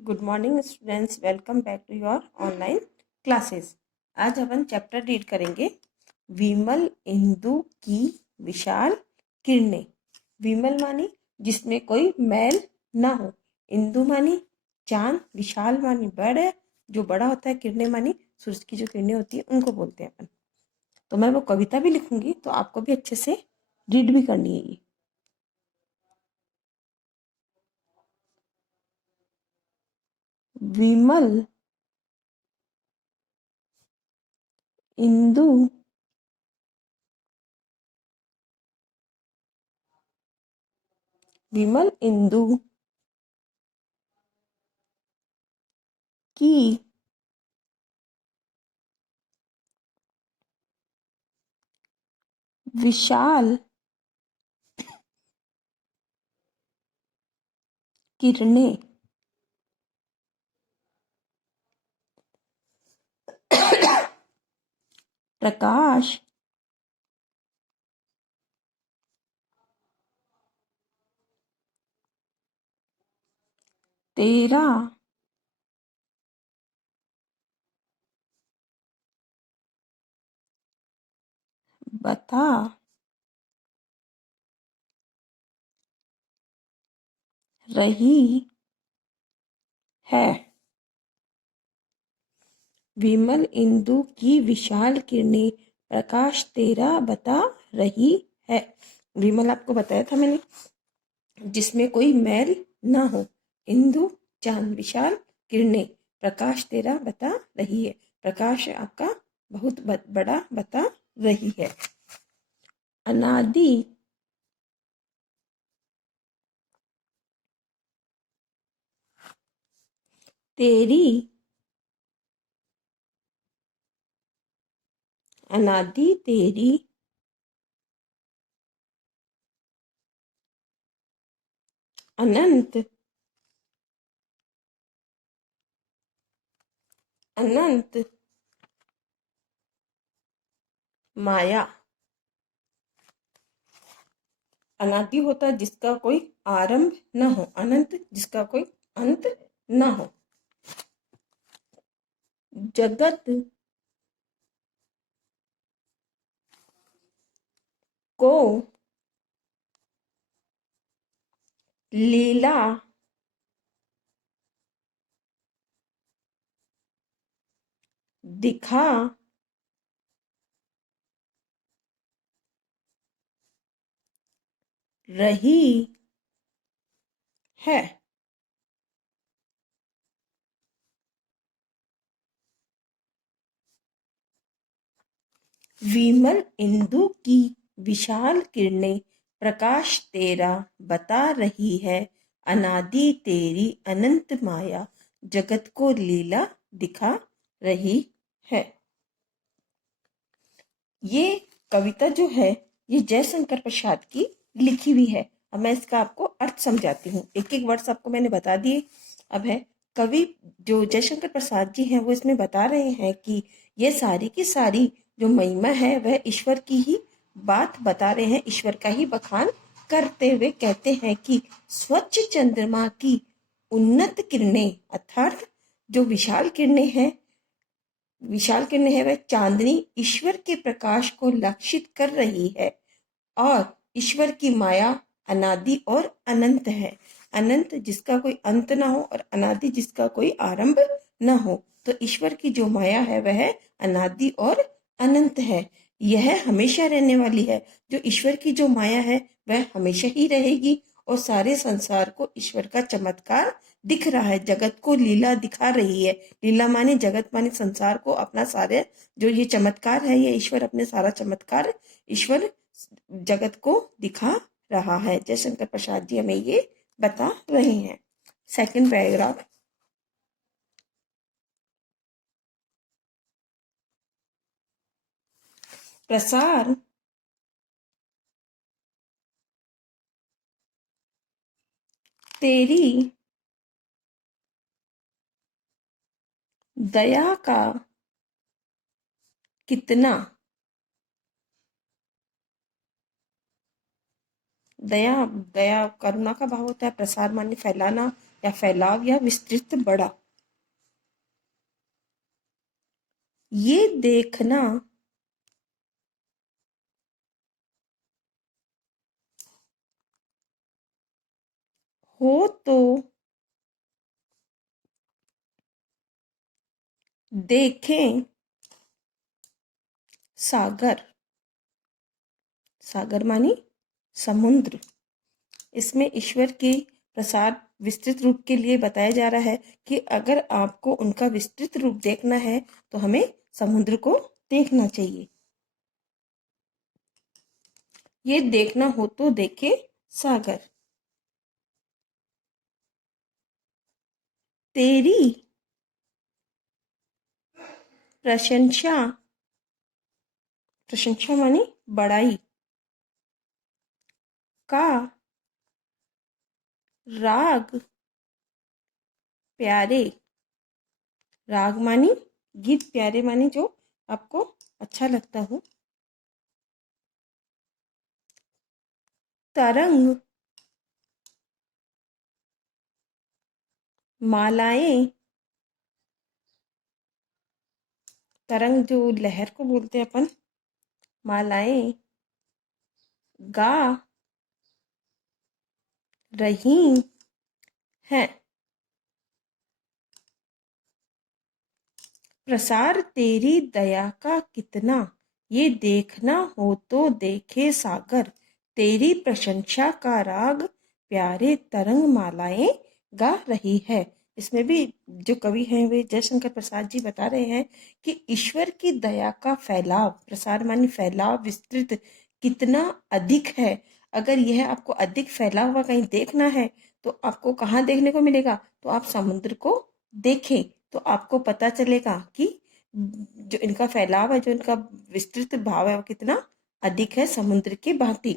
Good morning students, welcome back to your online classes. आज अपन chapter read करेंगे विमल इंदु की विशाल किरणें। विमल मानी जिसमें कोई मैल ना हो, इंदु मानी चांद, विशाल मानी बड़ा, जो बड़ा होता है, किरणें मानी सूरज की जो किरणें होती है उनको बोलते हैं अपन। तो मैं वो कविता भी लिखूंगी तो आपको भी अच्छे से रीड भी करनी है ये। विमल इंदु विमल इंदु की विशाल किरणें प्रकाश तेरा बता रही है। विमल इंदु की विशाल किरणें प्रकाश तेरा बता रही है। विमल आपको बताया था मैंने, जिसमें कोई मैल ना हो। इंदु चांद, विशाल किरणें प्रकाश तेरा बता रही है। प्रकाश आपका बहुत बड़ा बता रही है। अनादि तेरी अनादि तेरी अनंत अनंत माया। अनादि होता है जिसका कोई आरंभ न हो, अनंत जिसका कोई अंत न हो। जगत को लीला दिखा रही है। विमल इंदु की विशाल किरणें प्रकाश तेरा बता रही है। अनादि तेरी अनंत माया जगत को लीला दिखा रही है। ये कविता जो है ये जयशंकर प्रसाद की लिखी हुई है। अब मैं इसका आपको अर्थ समझाती हूँ। एक एक वर्ड्स आपको मैंने बता दिए। अब है कवि जो जयशंकर प्रसाद जी हैं वो इसमें बता रहे हैं कि ये सारी की सारी जो महिमा है वह ईश्वर की ही बात बता रहे हैं, ईश्वर का ही बखान करते हुए कहते हैं कि स्वच्छ चंद्रमा की उन्नत किरणें अर्थात जो विशाल किरणें हैं, विशाल किरणें है वह चांदनी ईश्वर के प्रकाश को लक्षित कर रही है। और ईश्वर की माया अनादि और अनंत है। अनंत जिसका कोई अंत ना हो और अनादि जिसका कोई आरंभ ना हो। तो ईश्वर की जो माया है वह अनादि और अनंत है। यह हमेशा रहने वाली है। जो ईश्वर की जो माया है वह हमेशा ही रहेगी और सारे संसार को ईश्वर का चमत्कार दिख रहा है, जगत को लीला दिखा रही है। लीला माने जगत माने संसार को अपना सारे जो ये चमत्कार है, ये ईश्वर अपने सारा चमत्कार ईश्वर जगत को दिखा रहा है। जयशंकर प्रसाद जी हमें ये बता रहे हैं। Second paragraph. प्रसार तेरी दया का कितना, दया दया करुणा का भाव होता है। प्रसार माने फैलाना, या फैलाव या विस्तृत बड़ा। ये देखना हो तो देखें सागर। सागर मानी समुद्र। इसमें ईश्वर के प्रसाद विस्तृत रूप के लिए बताया जा रहा है कि अगर आपको उनका विस्तृत रूप देखना है तो हमें समुद्र को देखना चाहिए। ये देखना हो तो देखे सागर। तेरी प्रशंसा। प्रशंसा मानी बड़ाई। का राग प्यारे। राग मानी गीत, प्यारे मानी जो आपको अच्छा लगता हो। तरंग मालाएं। तरंग जो लहर को बोलते हैं अपन। मालाएं गा रही हैं। प्रसार तेरी दया का कितना, ये देखना हो तो देखे सागर। तेरी प्रशंसा का राग प्यारे तरंग मालाएं गा रही है। इसमें भी जो कवि हैं वे जयशंकर प्रसाद जी बता रहे हैं कि ईश्वर की दया का फैलाव, प्रसार मानी फैलाव, विस्तृत कितना अधिक है। अगर यह आपको अधिक फैला हुआ कहीं देखना है तो आपको कहाँ देखने को मिलेगा, तो आप समुद्र को देखें तो आपको पता चलेगा कि जो इनका फैलाव है, जो इनका विस्तृत भाव है वो कितना अधिक है समुद्र के भांति।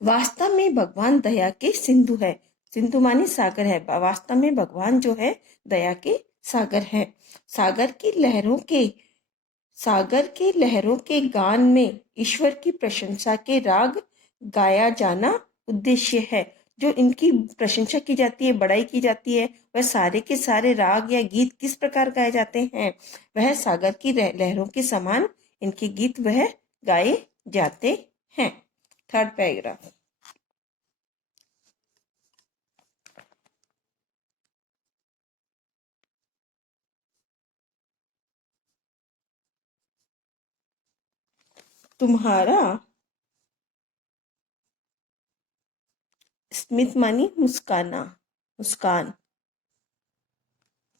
वास्तव में भगवान दया के सिंधु है। सिंधु मानी सागर है। वास्तव में भगवान जो है दया के सागर है। सागर की लहरों के सागर के लहरों के गान में ईश्वर की प्रशंसा के राग गाया जाना उद्देश्य है। जो इनकी प्रशंसा की जाती है, बड़ाई की जाती है, वह सारे के सारे राग या गीत किस प्रकार गाए जाते हैं, वह सागर की लहरों के समान इनके गीत वह गाए जाते हैं। Third paragraph. तुम्हारा स्मित मानी मुस्काना, मुस्कान।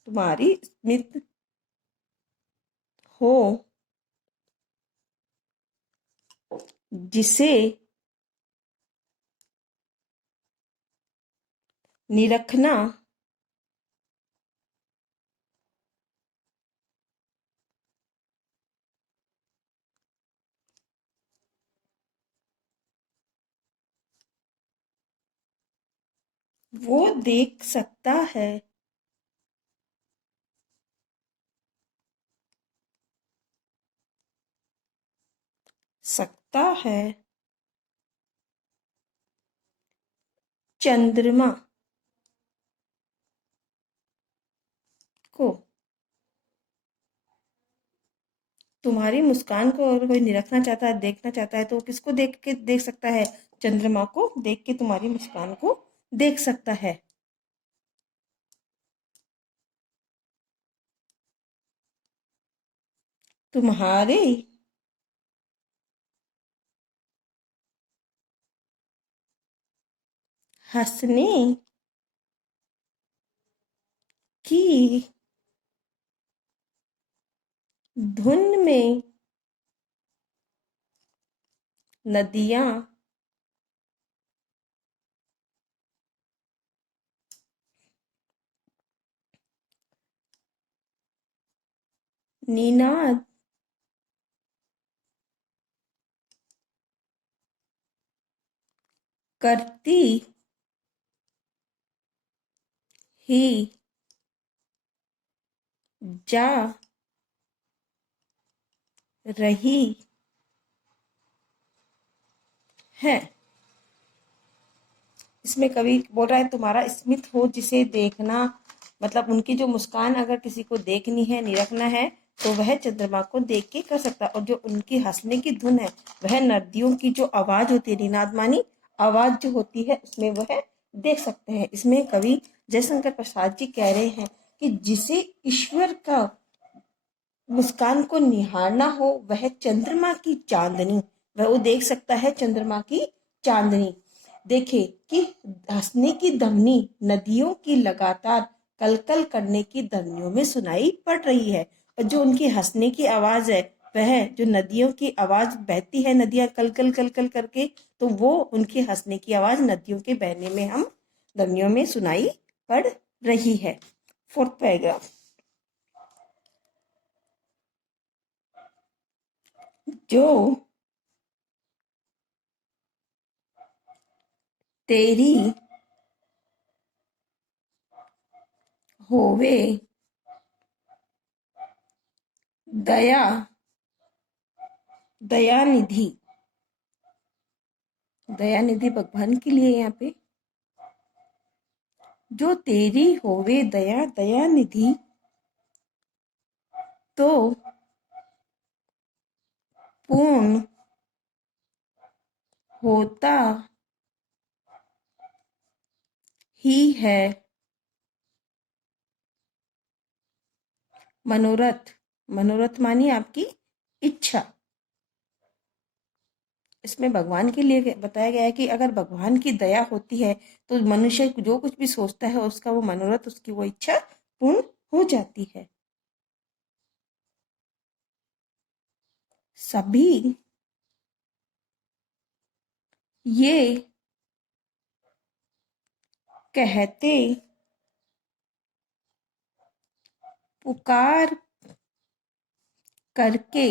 तुम्हारी स्मित हो जिसे निरखना वो देख सकता है। सकता है चंद्रमा को। तुम्हारी मुस्कान को अगर कोई निरखना चाहता है, देखना चाहता है, तो वो किसको देख के देख सकता है? चंद्रमा को देख के तुम्हारी मुस्कान को देख सकता है। तुम्हारे हंसने की धुन में नदियां निनाद करती ही जा रही है। इसमें कवि बोल रहा है तुम्हारा स्मित हो जिसे देखना, मतलब उनकी जो मुस्कान अगर किसी को देखनी है, निरखना है, तो वह चंद्रमा को देख के कर सकता है। और जो उनकी हंसने की धुन है, वह नदियों की जो आवाज होती है, निनाद मानी आवाज जो होती है, उसमें वह देख सकते हैं। इसमें कवि जयशंकर प्रसाद जी कह रहे हैं कि जिसे ईश्वर का मुस्कान को निहारना हो, वह चंद्रमा की चांदनी, वह वो देख सकता है चंद्रमा की चांदनी। देखे कि हंसने की ध्वनि नदियों की लगातार कलकल करने की ध्वनियों में सुनाई पड़ रही है। और जो उनकी हंसने की आवाज है, वह जो नदियों की आवाज बहती है, नदियां कलकल कलकल करके, तो वो उनकी हंसने की आवाज नदियों के बहने में हम ध्वनियों में सुनाई पड़ रही है। Fourth paragraph. जो तेरी होवे दया दयानिधि, दयानिधि भगवान के लिए यहाँ पे, जो तेरी होवे दया दयानिधि, तो पूर्ण होता ही है मनोरथ। मनोरथ मानी आपकी इच्छा। इसमें भगवान के लिए बताया गया है कि अगर भगवान की दया होती है, तो मनुष्य जो कुछ भी सोचता है, उसका वो मनोरथ, उसकी वो इच्छा पूर्ण हो जाती है। सभी ये कहते पुकार करके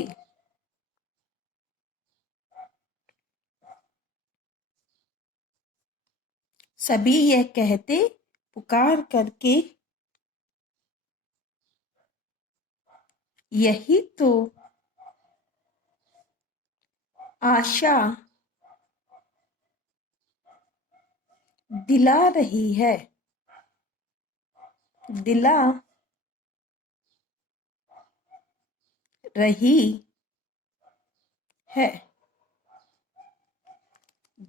सभी यह कहते पुकार करके, यही तो आशा दिला रही है, दिला रही है।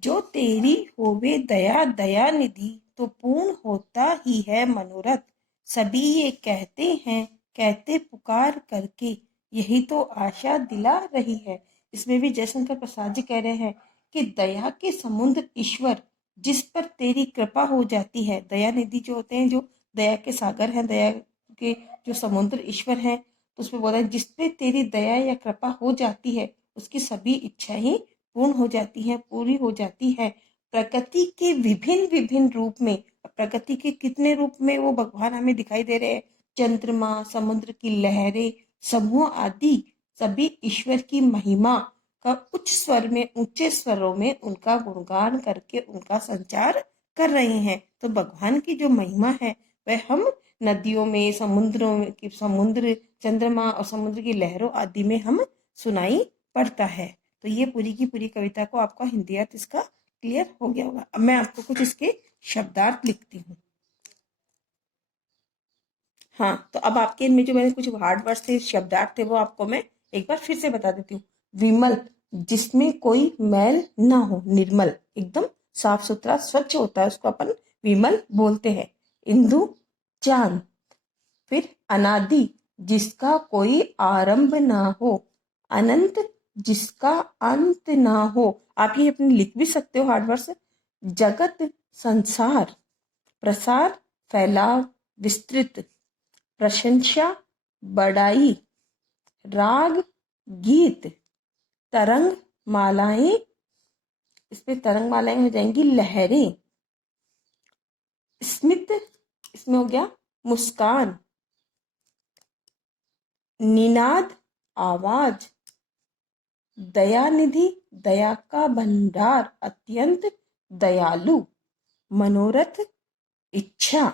जो तेरी होवे दया दयानिधि, तो पूर्ण होता ही है मनोरथ। सभी ये कहते हैं, कहते पुकार करके, यही तो आशा दिला रही है। इसमें भी जयशंकर प्रसाद जी कह रहे हैं कि दया के समुद्र ईश्वर, जिस पर तेरी कृपा हो जाती है, दयानिधि जो होते हैं, जो दया के सागर हैं, दया के जो समुद्र ईश्वर हैं, तो उसमें बोला जिस पे तेरी दया या कृपा हो जाती है, उसकी सभी इच्छाएं पूर्ण हो जाती है, पूरी हो जाती है। प्रकृति के विभिन्न विभिन्न रूप में, प्रकृति के कितने रूप में वो भगवान हमें दिखाई दे रहे हैं, चंद्रमा, समुद्र की लहरें, समूह आदि, सभी ईश्वर की महिमा का उच्च स्वर में, ऊंचे स्वरों में उनका गुणगान करके उनका संचार कर रहे हैं। तो भगवान की जो महिमा है, वह हम नदियों में, समुद्रों में की, समुद्र, चंद्रमा और समुद्र की लहरों आदि में हम सुनाई पड़ता है। तो ये पूरी की पूरी कविता को आपका हिंदी अर्थ इसका क्लियर हो गया होगा। अब मैं आपको कुछ इसके शब्दार्थ लिखती हूँ। हाँ, तो अब आपके इनमें जो मैंने कुछ हार्ड वर्ड्स थे, शब्दार्थ थे, वो आपको मैं एक बार फिर से बता देती हूँ। विमल, जिसमें कोई मैल ना हो, निर्मल, एकदम साफ सुथरा स्वच्छ होता है, उसको अपन विमल बोलते हैं। इंदु, चांद। फिर अनादि, जिसका कोई आरंभ ना हो। अनंत, जिसका अंत ना हो। आप ये अपने लिख भी सकते हो हार्ड वर्ड से। जगत, संसार। प्रसार, फैलाव, विस्तृत। प्रशंसा, बड़ाई। राग, गीत। तरंग मालाएं, इसमें तरंग मालाएं हो जाएंगी लहरें। स्मित, इसमें हो गया मुस्कान। निनाद, आवाज। दयानिधि, दया का भंडार, अत्यंत दयालु। मनोरथ, इच्छा।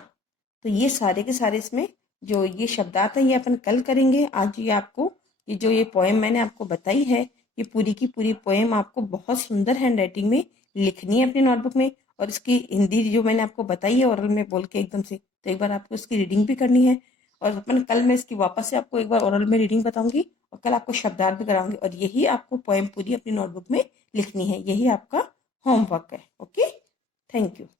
तो ये सारे के सारे इसमें जो ये शब्दार्थ है, ये अपन कल करेंगे। आज ये आपको ये जो ये पोएम मैंने आपको बताई है, ये पूरी की पूरी पोएम आपको बहुत सुंदर हैंड राइटिंग में लिखनी है अपनी नोटबुक में। और इसकी हिंदी जो मैंने आपको बताई है ओरल में बोल के एकदम से, तो एक बार आपको इसकी रीडिंग भी करनी है। और अपन कल मैं इसकी वापस से आपको एक बार ओरल में रीडिंग बताऊंगी और कल आपको शब्दार्थ भी कराऊंगी, और यही आपको पोएम पूरी अपनी नोटबुक में लिखनी है। यही आपका होमवर्क है। Okay, thank you.